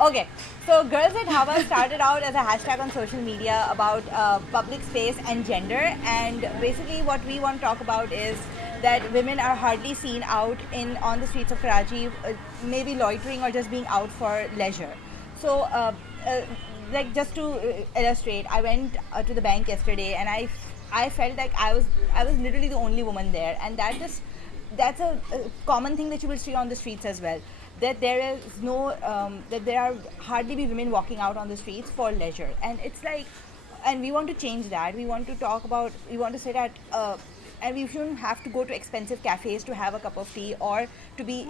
Okay, so Girls at Hava started out as a hashtag on social media about public space and gender, and basically what we want to talk about is that women are hardly seen out in on the streets of Karachi, maybe loitering or just being out for leisure. So, like just to illustrate, I went to the bank yesterday, and I felt like I was literally the only woman there, and that's a common thing that you will see on the streets as well, that there is no that there are hardly be women walking out on the streets for leisure, and it's like, and we want to change that. We want to talk about, we want to say that and we shouldn't have to go to expensive cafes to have a cup of tea, or to be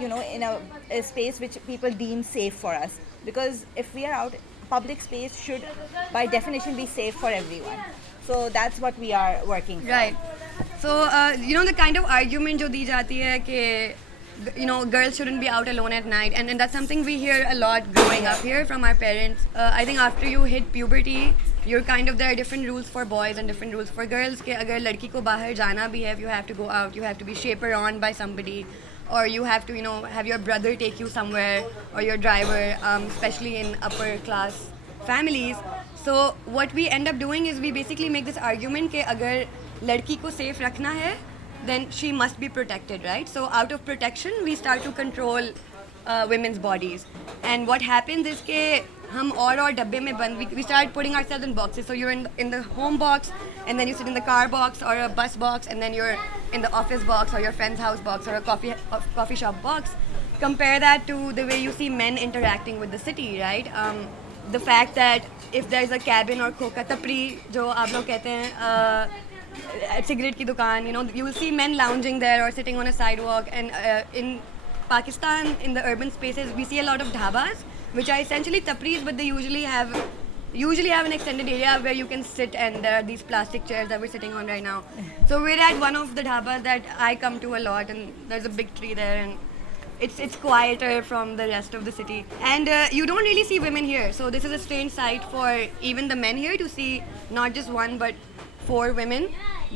in a space which people deem safe for us, because if we are out, public space should by definition be safe for everyone. So that's what we are working for. Right. So, the kind of argument जो दी जाती है कि girls shouldn't be out alone at night, and that's something we hear a lot growing up here from our parents. I think after you hit puberty, there are different rules for boys and different rules for girls. कि अगर लड़की को बाहर जाना भी है, you have to go out, you have to be chaperoned by somebody, or you have to have your brother take you somewhere, or your driver, especially in upper class families. So what we end up doing is we basically make this argument कि अगर लड़की को safe रखना है, then she must be protected, right? So out of protection, we start to control women's bodies. And what happens is कि हम और डब्बे में बंद, we start putting ourselves in boxes. So you're in the home box, and then you sit in the car box or a bus box, and then you're in the office box or your friend's house box or a coffee shop box. Compare that to the way you see men interacting with the city, right? The fact that if there's a cabin or खोका तपरी जो आप लोग कहते हैं cigarette की दुकान, you will see men lounging there or sitting on a sidewalk. And in Pakistan, in the urban spaces, we see a lot of dhabas, which are essentially tapris, but they usually have an extended area where you can sit, and there are these plastic chairs that we're sitting on right now. So we're at one of the dhabas that I come to a lot, and there's a big tree there, and it's quieter from the rest of the city. And you don't really see women here, so this is a strange sight for even the men here to see not just one but 4 women.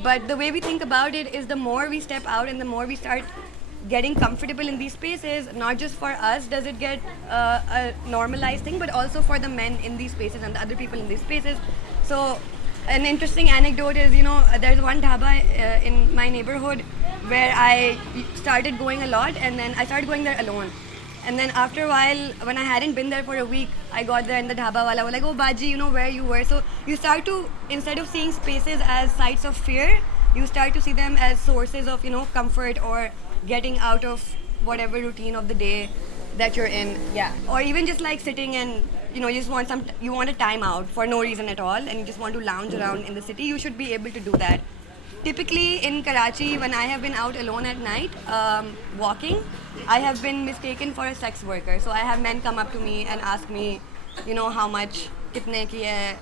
But the way we think about it is the more we step out and the more we start getting comfortable in these spaces, not just for us does it get a normalized thing, but also for the men in these spaces and the other people in these spaces. So an interesting anecdote is, there's one dhaba in my neighborhood where I started going a lot, and then I started going there alone. And then after a while, when I hadn't been there for a week, I got there and the dhaba wala was like, oh Baji, where you were. So you start to, instead of seeing spaces as sites of fear, you start to see them as sources of, comfort or getting out of whatever routine of the day that you're in. Yeah. Or even just like sitting and, you just want you want a time out for no reason at all, and you just want to lounge around in the city, you should be able to do that. Typically in Karachi, when I have been out alone at night, walking, I have been mistaken for a sex worker. So I have men come up to me and ask me, how much, kitne ki hai,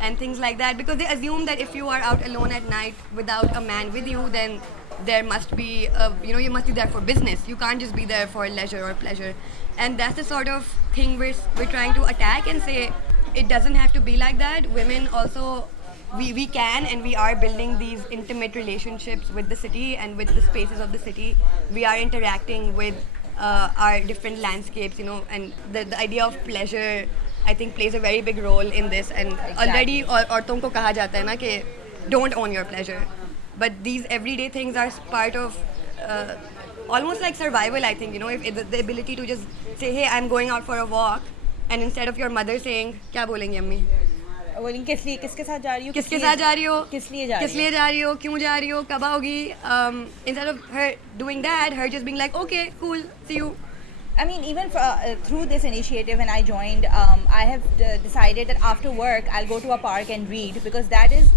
and things like that, because they assume that if you are out alone at night without a man with you, then there must be, you must be there for business. You can't just be there for leisure or pleasure. And that's the sort of thing we're trying to attack and say, it doesn't have to be like that. Women also, we can and we are building these intimate relationships with the city and with the spaces of the city. We are interacting with our different landscapes, and the idea of pleasure, I think, plays a very big role in this. And already औरतों को कहा जाता है ना कि don't own your pleasure. But these everyday things are part of almost like survival, I think, if the ability to just say, hey, I'm going out for a walk, and instead of your mother saying, क्या बोलेंगी अम्मी? बोलेंगे किस लिए, किसके साथ जा रही हो, किसके साथ जा रही हो, किस लिए जा रही हो, क्यों जा रही हो, कब आओगी? Instead of her doing that, her just being like, okay, cool, see you. I mean, even through this initiative, when I joined, I have decided that after work, I'll go to a park and read, because that is,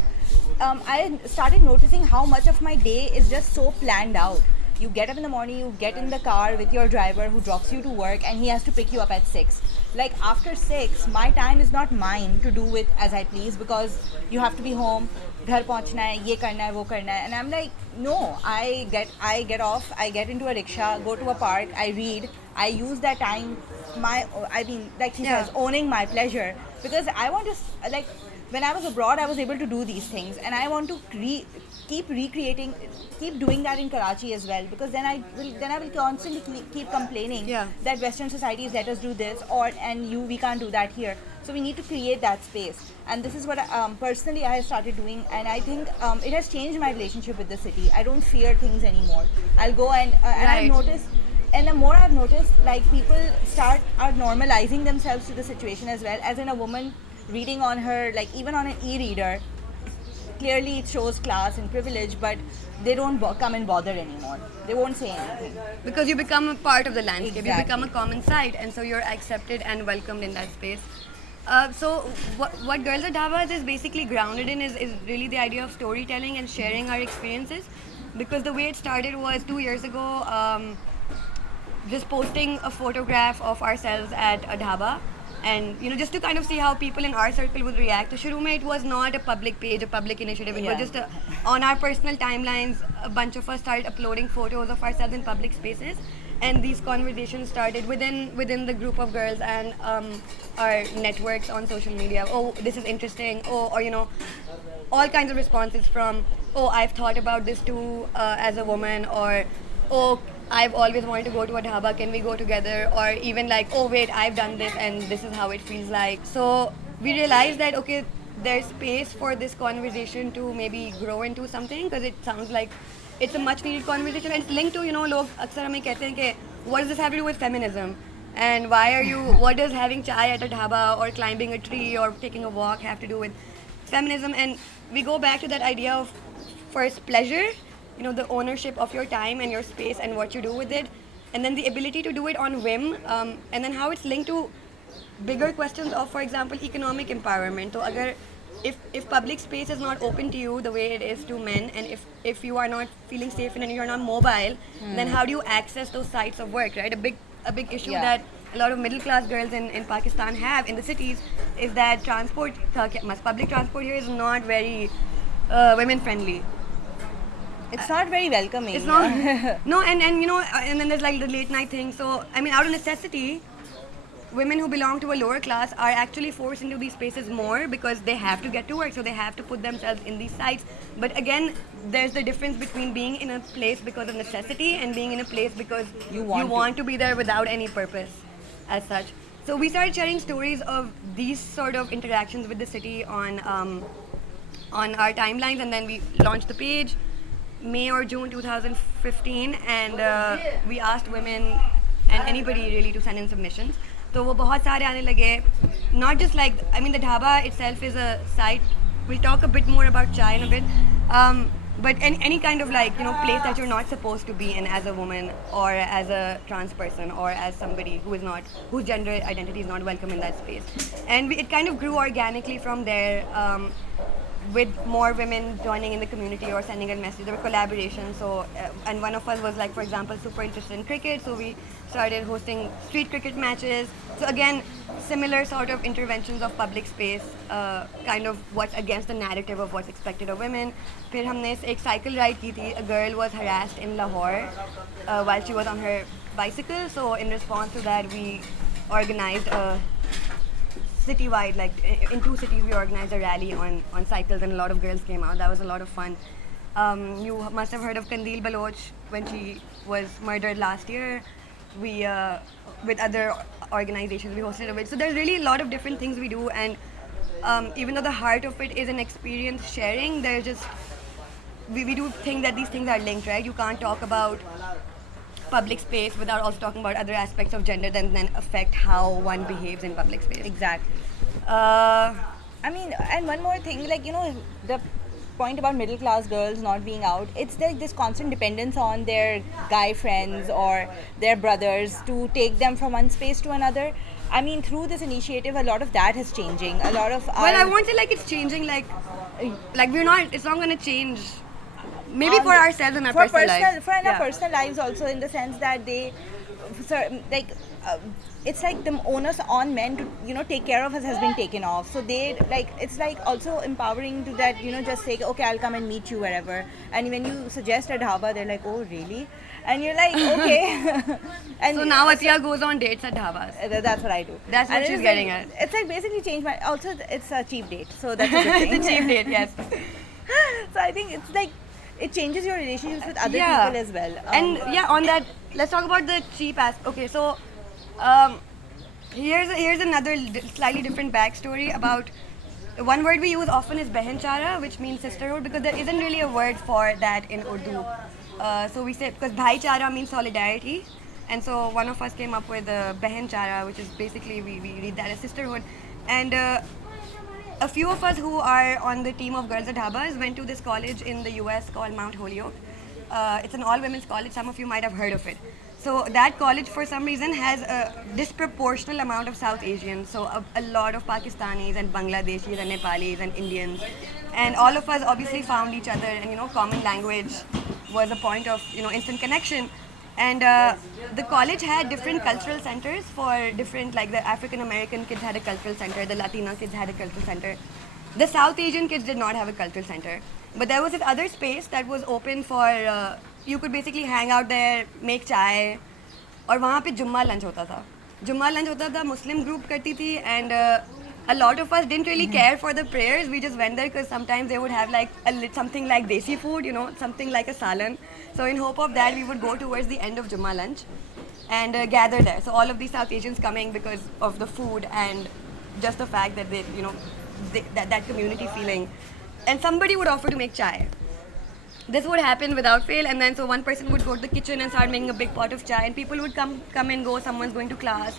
I started noticing how much of my day is just so planned out. You get up in the morning, you get in the car with your driver who drops you to work, and he has to pick you up at 6. Like after 6, my time is not mine to do with as I please, because you have to be home, घर पहुंचना है, ये करना है, वो करना है, and I'm like, no, I get off, I get into a rickshaw, go to a park, I read, I use that time, like she says, owning my pleasure, because I want to like. When I was abroad, I was able to do these things, and I want to keep doing that in Karachi as well, because then I will constantly keep complaining that Western societies let us do this, we can't do that here. So we need to create that space, and this is what personally I have started doing, and I think it has changed my relationship with the city. I don't fear things anymore. I'll go and I've noticed. And the more I've noticed, like people are normalizing themselves to the situation as well. As in a woman reading on her, like even on an e-reader, clearly it shows class and privilege, but they don't come and bother anymore. They won't say anything. Because you become a part of the landscape. Exactly. You become a common sight, and so you're accepted and welcomed in that space. So what Girls at Dhabas is basically grounded in is really the idea of storytelling and sharing our experiences. Because the way it started was 2 years ago, just posting a photograph of ourselves at a dhaba, and just to kind of see how people in our circle would react. So Shuru mein, it was not a public page, a public initiative. It was just on our personal timelines. A bunch of us started uploading photos of ourselves in public spaces, and these conversations started within the group of girls and our networks on social media. Oh, this is interesting. Oh, or all kinds of responses from, oh, I've thought about this too as a woman, or oh, I've always wanted to go to a dhaba, can we go together? Or even like, oh wait, I've done this and this is how it feels like. So we realized that, okay, there's space for this conversation to maybe grow into something, because it sounds like it's a much needed conversation, and it's linked to, log aksar hame kehte hain ki, what does this have to do with feminism? And what does having chai at a dhaba or climbing a tree or taking a walk have to do with feminism? And we go back to that idea of first pleasure, the ownership of your time and your space and what you do with it, and then the ability to do it on whim, and then how it's linked to bigger questions of, for example, economic empowerment. So if public space is not open to you the way it is to men, and if you are not feeling safe and you're not mobile, then how do you access those sites of work, right? A big issue that a lot of middle class girls in Pakistan have in the cities is that public transport here is not very women friendly. It's not very welcoming. It's not. No, and then there's like the late night thing. So I mean, out of necessity, women who belong to a lower class are actually forced into these spaces more because they have to get to work, so they have to put themselves in these sites. But again, there's the difference between being in a place because of necessity and being in a place because you want to be there without any purpose as such. So we started sharing stories of these sort of interactions with the city on our timelines, and then we launched the page May or June 2015, and we asked women and anybody really to send in submissions. So वो बहुत सारे आने लगे. Not just like, I mean, the dhaba itself is a site. We'll talk a bit more about chai in a bit. But any kind of like, place that you're not supposed to be in as a woman or as a trans person or as somebody whose gender identity is not welcome in that space. And it kind of grew organically from there. With more women joining in the community or sending a message. There were collaborations. So, and one of us was like, for example, super interested in cricket. So we started hosting street cricket matches. So again, similar sort of interventions of public space, kind of what's against the narrative of what's expected of women. फिर हमने एक cycle ride की थी. A girl was harassed in Lahore while she was on her bicycle. So in response to that, we organized a citywide, like in 2 cities, we organized a rally on cycles, and a lot of girls came out. That was a lot of fun. You must have heard of Kandil Baloch when she was murdered last year. We, with other organizations, we hosted a bit. So there's really a lot of different things we do, and even though the heart of it is an experience sharing, there's just, we do think that these things are linked, right? You can't talk about public space without also talking about other aspects of gender that then affect how one behaves in public space. Exactly. I mean, and one more thing, like, the point about middle class girls not being out, it's this constant dependence on their guy friends or their brothers to take them from one space to another. I mean, through this initiative, a lot of that is changing. A lot of I won't say like it's changing, like we're not, it's not going to change Maybe for ourselves and our for personal lives. for our Yeah. personal lives also, in the sense that they like it's like the onus on men to take care of us has been taken off, so they like, it's like also empowering to that, just say okay, I'll come and meet you wherever, and when you suggest a dhaba, they're like, oh really, and you're like okay. And So now Atiya goes on dates at dhabas. that's what I do. That's what And she's it's getting like, at. it's like basically changed my, also it's a cheap date, so that's a good thing. It's a cheap date, yes. So I think it's like it changes your relationships with other Yeah. people as well. And yeah, on that, let's talk about the cheap aspect. Okay, so here's another slightly different backstory about one word we use often is behenchara, which means sisterhood, because there isn't really a word for that in Urdu. So we say, because bhaichara means solidarity, and so one of us came up with behenchara, which is basically we read that as sisterhood. And a few of us who are on the team of Girls at Dhabas went to this college in the US called Mount Holyoke. It's an all-women's college. Some of you might have heard of it. So that college, for some reason, has a disproportional amount of South Asians. So a lot of Pakistanis and Bangladeshis and Nepalis and Indians. And all of us obviously found each other, and common language was a point of instant connection. And the college had different cultural centers for different, like the African American kids had a cultural center, the Latina kids had a cultural center. The South Asian kids did not have a cultural center. But there was this other space that was open for, you could basically hang out there, make chai, और वहाँ पे जुम्मा lunch होता था. जुम्मा lunch होता था, Muslim group करती थी, and a lot of us didn't really care for the prayers. We just went there because sometimes they would have like something like desi food, something like a salan. So in hope of that, we would go towards the end of Jummah lunch and gather there. So all of these South Asians coming because of the food and just the fact that that community feeling. And somebody would offer to make chai. This would happen without fail, and then so one person would go to the kitchen and start making a big pot of chai, and people would come and go. Someone's going to class.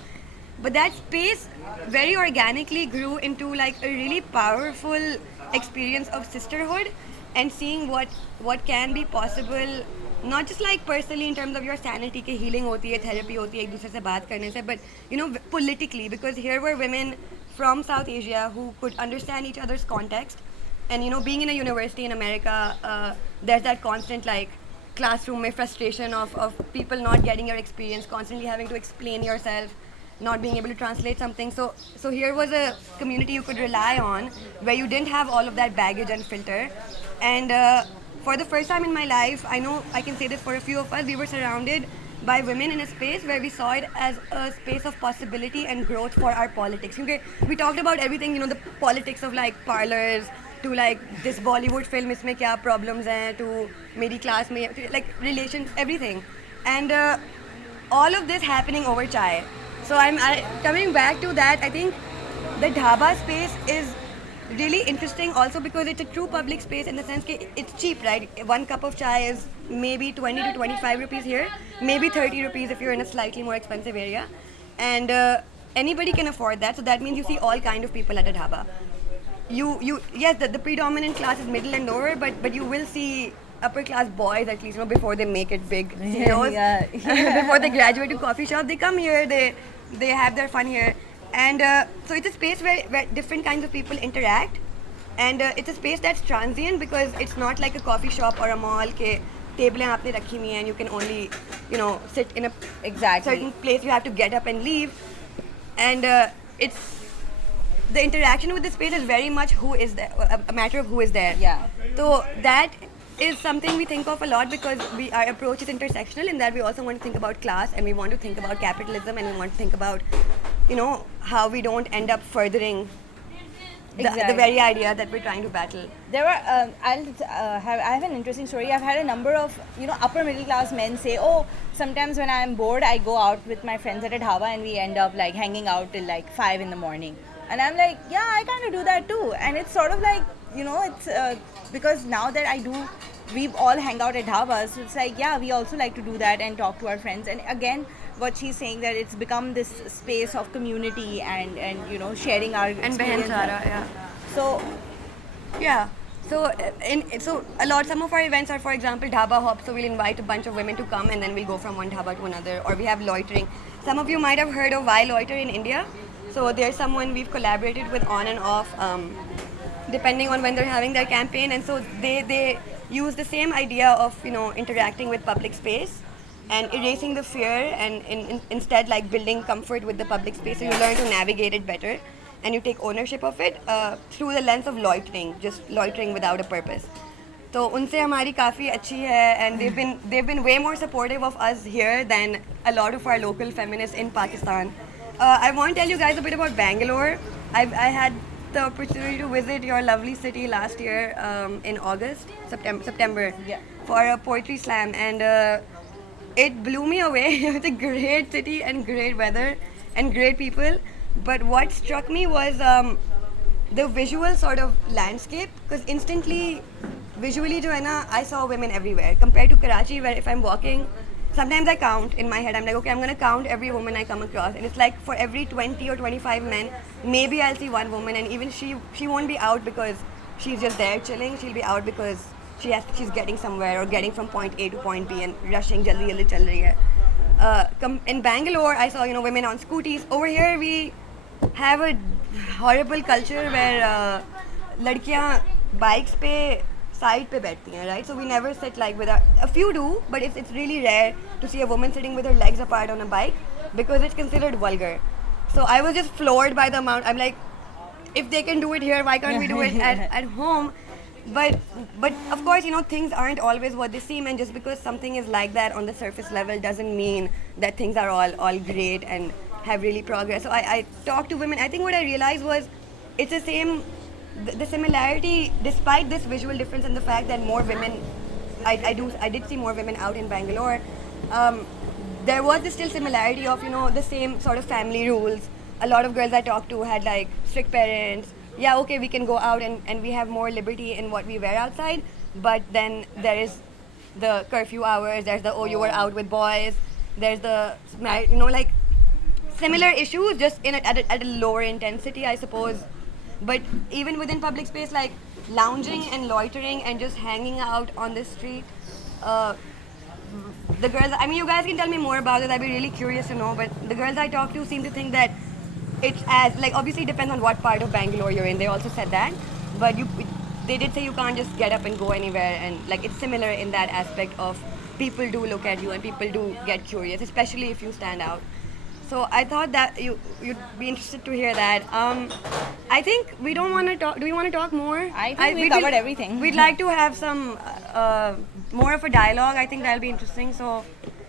But that space very organically grew into like a really powerful experience of sisterhood and seeing what can be possible, not just like personally in terms of your sanity, ke healing hoti hai, therapy hoti hai, ek dusre se baat karne se, but politically, because here were women from South Asia who could understand each other's context. And being in a university in America, there's that constant like classroom mein frustration of people not getting your experience, constantly having to explain yourself, not being able to translate something. So here was a community you could rely on where you didn't have all of that baggage and filter. And for the first time in my life, I know I can say this for a few of us, we were surrounded by women in a space where we saw it as a space of possibility and growth for our politics. Okay, we talked about everything, the politics of like parlors, to like this Bollywood film isme kya problems hain, to meri class mein, like relations, everything. And all of this happening over chai. So I'm coming back to that. I think the dhaba space is really interesting also because it's a true public space in the sense that it's cheap, right? One cup of chai is maybe 20 to 25 rupees here, maybe 30 rupees if you're in a slightly more expensive area. And anybody can afford that. So that means you see all kind of people at a dhaba. Yes, the predominant class is middle and lower, but you will see upper class boys at least, before they make it big, CEOs, before they graduate to coffee shop, they come here, they have their fun here. And so it's a space where different kinds of people interact, and it's a space that's transient because it's not like a coffee shop or a mall ke tables aapne rakhi hui hain and you can only sit in a certain place. You have to get up and leave, and it's the interaction with the space is very much who is there, a matter of who is there. Yeah. So that is something we think of a lot because our approach is intersectional in that we also want to think about class, and we want to think about capitalism, and we want to think about how we don't end up furthering the very idea that we're trying to battle. There were I have an interesting story. I've had a number of upper middle class men say, oh, sometimes when I'm bored I go out with my friends at a dhaba and we end up like hanging out till like 5 in the morning. And I'm like, yeah, I kind of do that too. And it's sort of like, it's because now that we all hang out at dhabas, so it's like, yeah, we also like to do that and talk to our friends. And again, what she's saying, that it's become this space of community and sharing our experience. Yeah. So, yeah. So some of our events are, for example, dhaba hop. So we'll invite a bunch of women to come and then we'll go from one dhaba to another. Or we have loitering. Some of you might have heard of Why Loiter in India. So there's someone we've collaborated with on and off, depending on when they're having their campaign. And so they use the same idea of interacting with public space and erasing the fear and instead like building comfort with the public space, so you learn to navigate it better and you take ownership of it through the lens of loitering, just loitering without a purpose. तो उनसे हमारी काफ़ी अच्छी है and they've been way more supportive of us here than a lot of our local feminists in Pakistan. I want to tell you guys a bit about Bangalore. I had the opportunity to visit your lovely city last year in September Yeah. for a poetry slam, and it blew me away. It's a great city and great weather and great people. But what struck me was the visual sort of landscape, because instantly, visually, jo hai na, I saw women everywhere. Compared to Karachi, where if I'm walking, sometimes I count in my head. I'm like, okay, I'm gonna count every woman I come across, and it's like for every 20 or 25 men, maybe I'll see one woman, and even she won't be out because she's just there chilling. She'll be out because she's getting somewhere or getting from point A to point B and rushing. Jaldi jaldi chal rahi hai. In Bangalore, I saw women on scooties. Over here, we have a horrible culture where लड़कियाँ bikes पे side पे बैठती हैं, right? So we never sit like with a few do, but it's really rare to see a woman sitting with her legs apart on a bike because it's considered vulgar. So I was just floored by the amount. I'm like, if they can do it here, why can't we do it at home? But of course, things aren't always what they seem, and just because something is like that on the surface level doesn't mean that things are all great and have really progressed. So I talked to women. I think what I realized was it's the same, the similarity, despite this visual difference and the fact that more women, I did see more women out in Bangalore. There was this still similarity of the same sort of family rules. A lot of girls I talked to had like strict parents. Yeah, okay, we can go out and we have more liberty in what we wear outside, but then there is the curfew hours, there's the, oh, you were out with boys, there's the, like similar issues, just at a lower intensity, I suppose. But even within public space, like lounging and loitering and just hanging out on the street, the girls, I mean, you guys can tell me more about it, I'd be really curious to know, but the girls I talk to seem to think that it's as, like, obviously it depends on what part of Bangalore you're in, they also said that, but they did say you can't just get up and go anywhere, and like it's similar in that aspect of people do look at you and people do get curious, especially if you stand out. So I thought that you'd be interested to hear that. I think we don't want to talk. Do we want to talk more? I think we covered everything. We'd like to have some more of a dialogue. I think that'll be interesting. So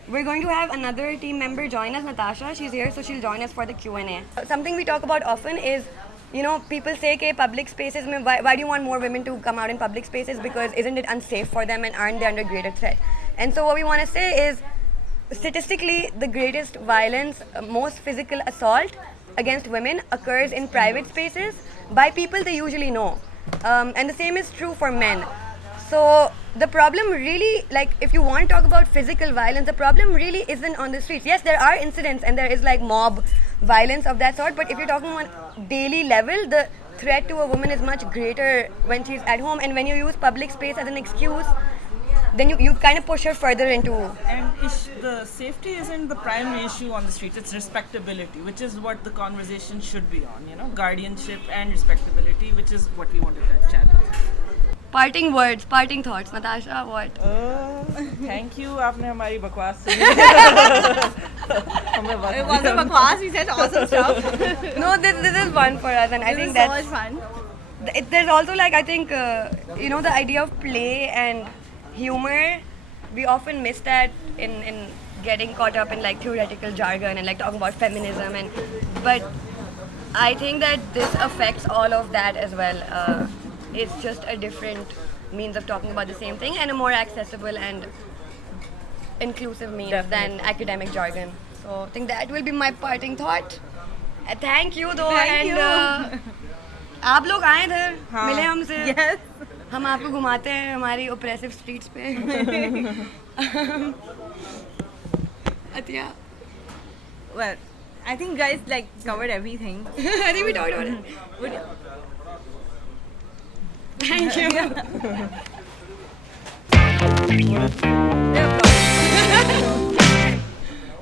we're going to have another team member join us, Natasha. She's here, so she'll join us for the Q&A. Something we talk about often is, people say that public spaces, why do you want more women to come out in public spaces? Because isn't it unsafe for them and aren't they under greater threat? And so what we want to say is, statistically, the greatest violence, most physical assault against women occurs in private spaces by people they usually know. And the same is true for men. So the problem really, like if you want to talk about physical violence, the problem really isn't on the streets. Yes, there are incidents and there is like mob violence of that sort, but if you're talking on daily level, the threat to a woman is much greater when she's at home, and when you use public space as an excuse, then you kind of push her further into... And the safety isn't the primary issue on the streets, it's respectability, which is what the conversation should be on, guardianship and respectability, which is what we wanted to chat about. Parting words, parting thoughts, Natasha, what? Thank you, आपने हमारी बकवास सुनी. It wasn't bakwas, we said awesome stuff. No, this is fun for us, and I think This that's... is so much fun. There's also like, I think, the idea of play and humor, we often miss that in getting caught up in like theoretical jargon and like talking about feminism, but I think that this affects all of that as well. It's just a different means of talking about the same thing and a more accessible and inclusive means than academic jargon. So I think that will be my parting thought. Thank you though. Thank you. आप लोग आए इधर, मिले हमसे. Yes. हम आपको घुमाते हैं हमारी oppressive streets पे. Atya. Well, I think guys like covered everything. I think we talked about it. Thank you. Yeah.